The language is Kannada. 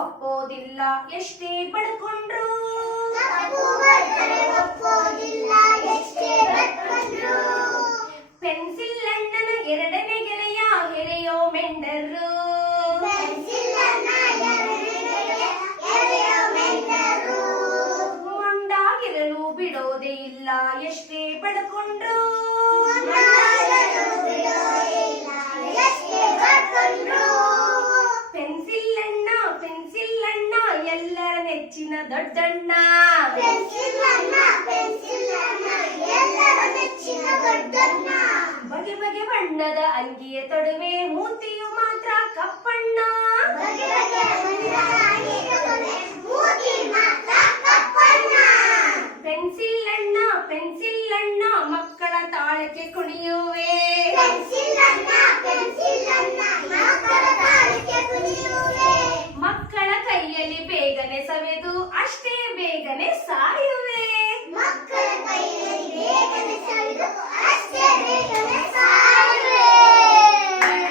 ಒಪ್ಪೋದಿಲ್ಲ ಎಷ್ಟೇ ಬಡ್ಕೊಂಡ್ರು. ಪೆನ್ಸಿಲ್ ಅಣ್ಣನ ಎರಡನೇ ಗೆಳೆಯ ಹೆರೆಯೋ ಮೆಂಡರು. ಮೊಂಡಾಗಿರಲು ಬಿಡೋದೇ ಇಲ್ಲ ಎಷ್ಟೇ ಬಡ್ಕೊಂಡ್ರು. ಪೆನ್ಸಿಲ್ ಅಣ್ಣ ಎಲ್ಲರ ನೆಚ್ಚಿನ ದೊಡ್ಡಣ್ಣ. ಬಗೆ ಬಗೆ ಬಣ್ಣದ ಅಂಗಿಯ ತೊಡುವೆ ಮೂತಿಯು ಮಾತ್ರ ಕಪ್ಪಣ್ಣ. ಪೆನ್ಸಿಲ್ ಅಣ್ಣ ಮಕ್ಕಳ ತಾಳಕ್ಕೆ ಕುಣಿಯುವೆ.